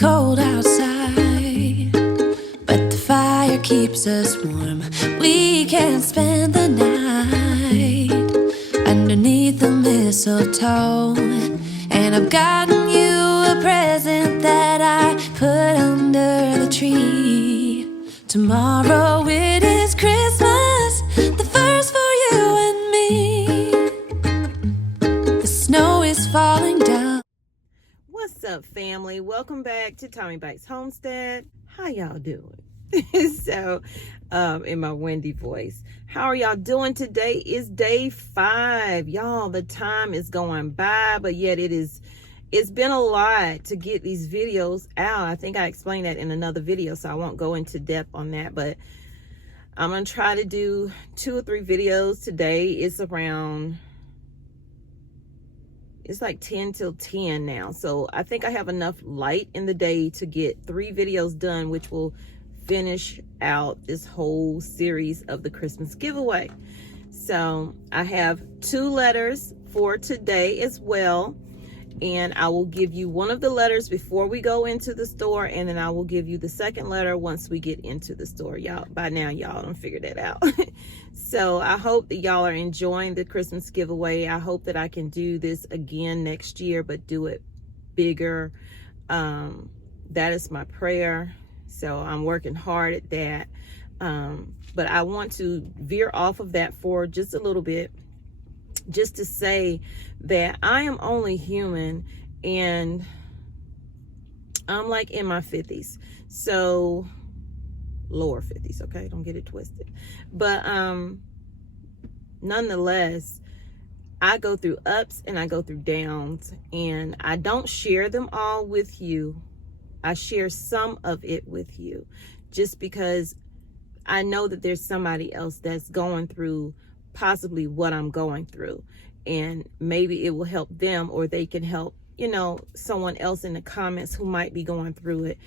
cold outside, but the fire keeps us warm. We can spend the night underneath the mistletoe. And I've gotten you a present that I put under the tree. Tomorrow it is Christmas, the first for you and me. The snow is falling down. What's up, family? Welcome back to Tommy Bites Homestead. How y'all doing? So, in my windy voice, how are y'all doing? Today is day 5. Y'all, the time is going by, but yet it's been a lot to get these videos out. I think I explained that in another video, so I won't go into depth on that, but I'm gonna try to do 2 or 3 videos today. It's like 10 till 10 now, so I think I have enough light in the day to get 3 videos done, which will finish out this whole series of the Christmas giveaway. So I have 2 letters for today as well, and I will give you one of the letters before we go into the store, and then I will give you the second letter once we get into the store. Y'all, by now y'all don't figure that out. So I hope that y'all are enjoying the Christmas giveaway. I hope that I can do this again next year, but do it bigger. That is my prayer. So I'm working hard at that. But I want to veer off of that for just a little bit, just to say that I am only human, and I'm like in my 50s. So lower 50s, okay? Don't get it twisted. But nonetheless, I go through ups and I go through downs, and I don't share them all with you. I share some of it with you just because I know that there's somebody else that's going through possibly what I'm going through, and maybe it will help them, or they can help, someone else in the comments who might be going through it,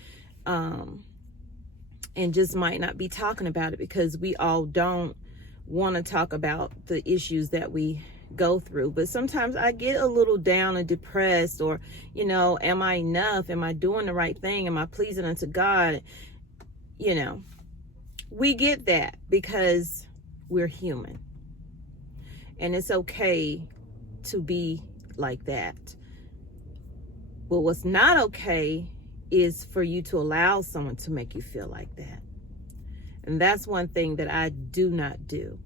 and just might not be talking about it because we all don't want to talk about the issues that we go through. But sometimes I get a little down and depressed, or am I enough? Am I doing the right thing? Am I pleasing unto God? We get that because we're human, and it's okay to be like that. But what's not okay is for you to allow someone to make you feel like that. And that's one thing that I do not do.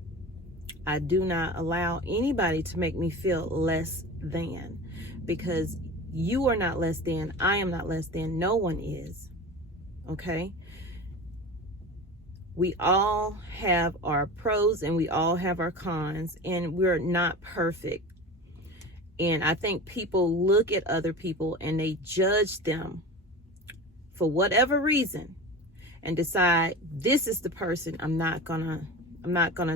I do not allow anybody to make me feel less than, because you are not less than, I am not less than, no one is. Okay? We all have our pros and we all have our cons, and we're not perfect. And I think people look at other people and they judge them for whatever reason and decide, this is the person I'm not gonna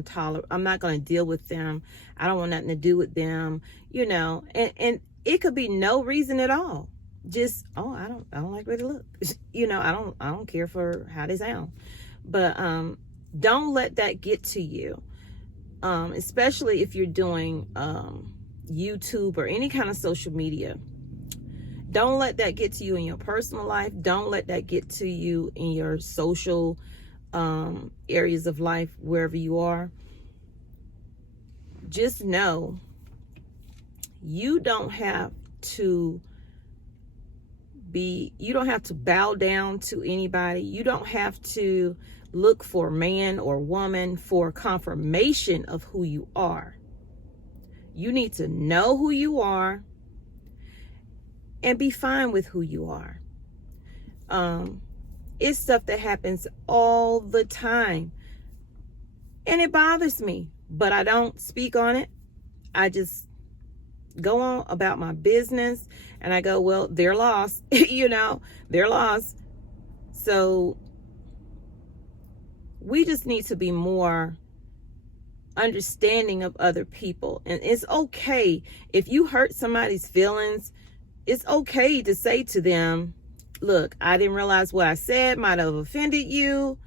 tolerate, I'm not gonna deal with them, I don't want nothing to do with them, and it could be no reason at all. Just, I don't like where they look. I don't care for how they sound. But don't let that get to you, especially if you're doing YouTube or any kind of social media. Don't let that get to you in your personal life. Don't let that get to you in your social areas of life, wherever you are. Just know you don't have to bow down to anybody. You don't have to look for man or woman for confirmation of who you are. You need to know who you are and be fine with who you are. It's stuff that happens all the time, and it bothers me, but I don't speak on it. I just go on about my business, and I go, well, they're lost. They're lost. So we just need to be more understanding of other people. And it's okay if you hurt somebody's feelings. It's okay to say to them, look, I didn't realize what I said might have offended you.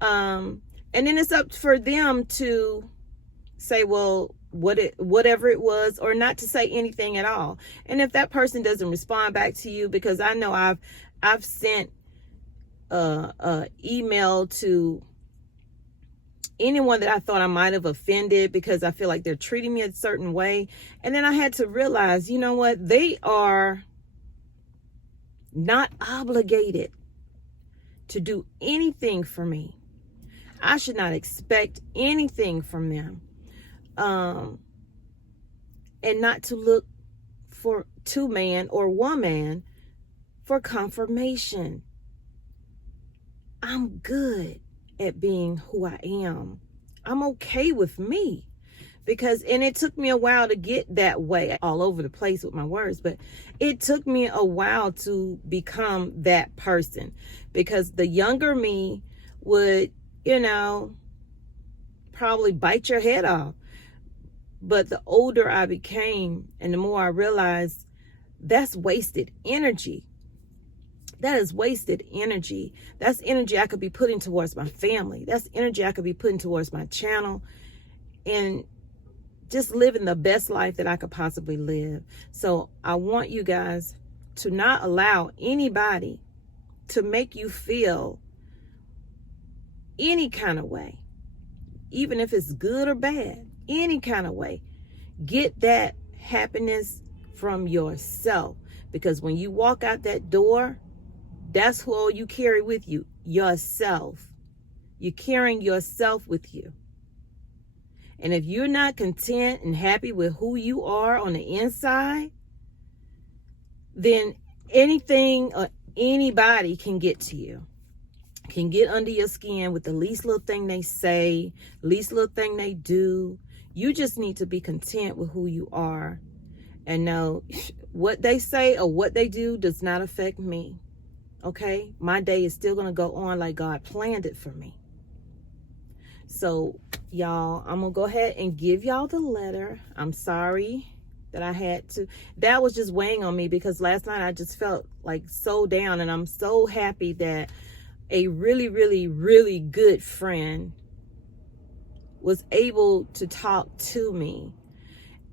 And then it's up for them to say, well, whatever it was, or not to say anything at all. And if that person doesn't respond back to you, because I know I've sent email to anyone that I thought I might have offended because I feel like they're treating me a certain way. And then I had to realize, you know what? They are not obligated to do anything for me. I should not expect anything from them. And not to look to man or woman for confirmation. I'm good at being who I am. I'm okay with me. And it took me a while to get that way, all over the place with my words, but it took me a while to become that person, because the younger me would, probably bite your head off. But the older I became and the more I realized that's wasted energy. That is wasted energy. That's energy I could be putting towards my family. That's energy I could be putting towards my channel and just living the best life that I could possibly live. So I want you guys to not allow anybody to make you feel any kind of way, even if it's good or bad, any kind of way. Get that happiness from yourself, because when you walk out that door, that's who all you carry with you, yourself. You're carrying yourself with you. And if you're not content and happy with who you are on the inside, then anything or anybody can get to you, can get under your skin with the least little thing they say, least little thing they do. You just need to be content with who you are and know what they say or what they do does not affect me. Okay? My day is still going to go on like God planned it for me. So, y'all, I'm going to go ahead and give y'all the letter. I'm sorry that I had to. That was just weighing on me because last night I just felt like so down, and I'm so happy that a really, really, really good friend was able to talk to me.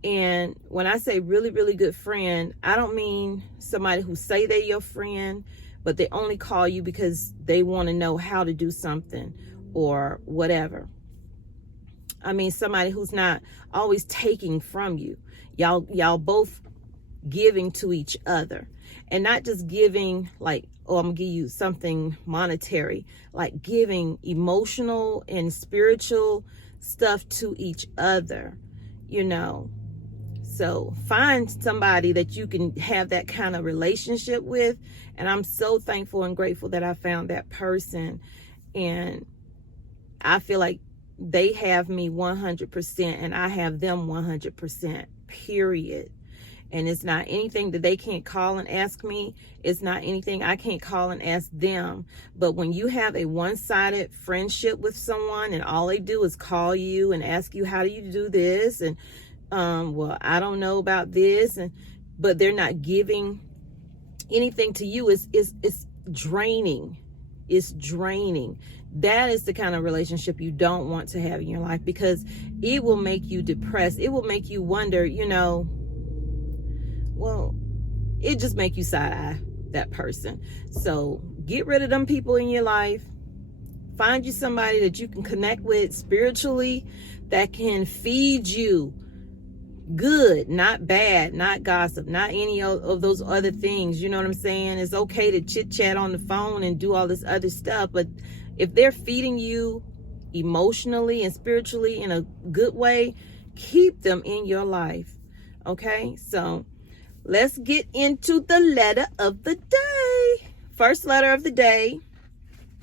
And when I say really, really good friend, I don't mean somebody who say they're your friend, but they only call you because they want to know how to do something or whatever. I mean somebody who's not always taking from you. Y'all both giving to each other, and not just giving like, oh, I'm gonna give you something monetary, like giving emotional and spiritual stuff to each other, So find somebody that you can have that kind of relationship with. And I'm so thankful and grateful that I found that person. And I feel like they have me 100% and I have them 100%, period. And it's not anything that they can't call and ask me. It's not anything I can't call and ask them. But when you have a one-sided friendship with someone and all they do is call you and ask you, how do you do this? And, well, I don't know about this. But they're not giving anything to you. It's draining. It's draining. That is the kind of relationship you don't want to have in your life, because it will make you depressed. It will make you wonder, well, it just make you side-eye that person. So get rid of them people in your life. Find you somebody that you can connect with spiritually, that can feed you good, not bad, not gossip, not any of those other things. You know what I'm saying? It's okay to chit chat on the phone and do all this other stuff, but if they're feeding you emotionally and spiritually in a good way, keep them in your life. Okay? So let's get into the letter of the day. First letter of the day.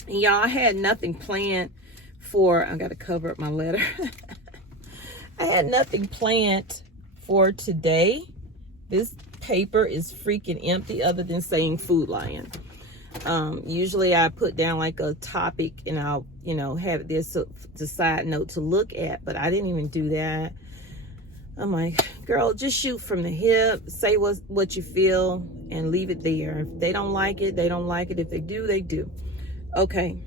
And y'all, I had nothing planned for, I got to cover up my letter. I had nothing planned for today. This paper is freaking empty other than saying Food Lion. Usually I put down like a topic and I'll, have this the side note to look at, but I didn't even do that. I'm like, girl, just shoot from the hip, say what you feel and leave it there. If they don't like it, they don't like it. If they do, they do. Okay.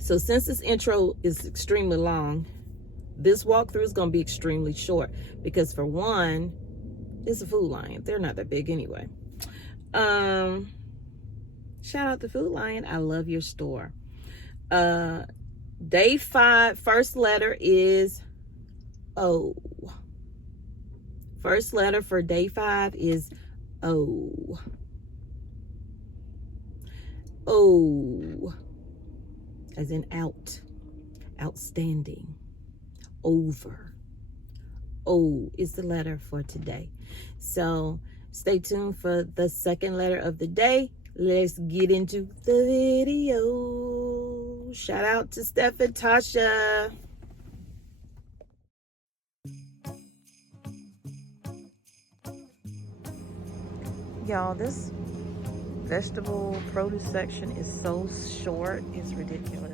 So since this intro is extremely long, this walkthrough is going to be extremely short because, for one, it's a Food Lion. They're not that big anyway. Shout out to Food Lion. I love your store. Day 5, first letter is O. First letter for day 5 is O. O. As in out. Outstanding. Over. O is the letter for today. So stay tuned for the second letter of the day. Let's get into the video. Shout out to Steph and Tasha. Y'all, this vegetable produce section is so short, it's ridiculous.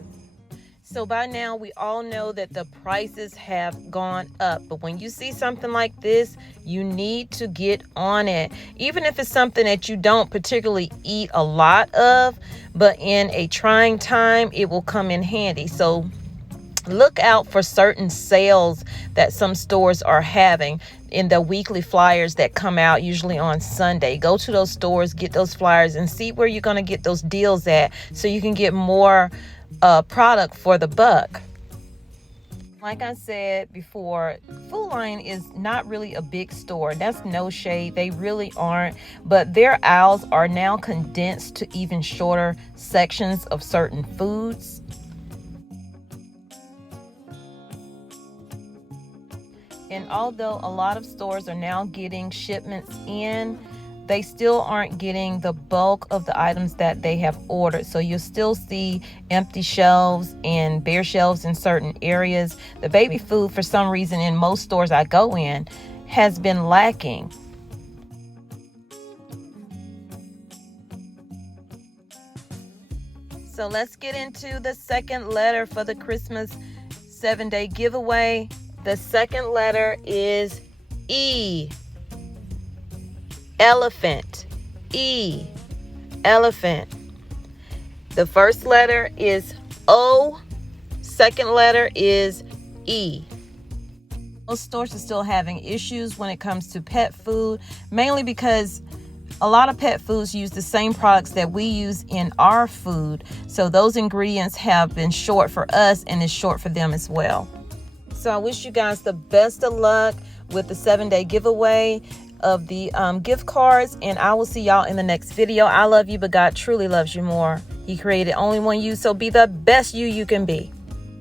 So by now we all know that the prices have gone up, but when you see something like this, you need to get on it. Even if it's something that you don't particularly eat a lot of, but in a trying time, it will come in handy. So look out for certain sales that some stores are having in the weekly flyers that come out usually on Sunday. Go to those stores, get those flyers, and see where you're going to get those deals at so you can get more product for the buck. Like I said before, Food Lion is not really a big store. That's no shade. They really aren't. But their aisles are now condensed to even shorter sections of certain foods. And although a lot of stores are now getting shipments in, they still aren't getting the bulk of the items that they have ordered. So you'll still see empty shelves and bare shelves in certain areas. The baby food, for some reason, in most stores I go in, has been lacking. So let's get into the second letter for the Christmas 7-day giveaway. The second letter is E. Elephant. E. Elephant. The first letter is O. Second letter is E. Most stores are still having issues when it comes to pet food, mainly because a lot of pet foods use the same products that we use in our food. So those ingredients have been short for us and is short for them as well. So I wish you guys the best of luck with the 7-day giveaway of the gift cards, and I will see y'all in the next video. I love you, but God truly loves you more. He created only one you, so be the best you can be.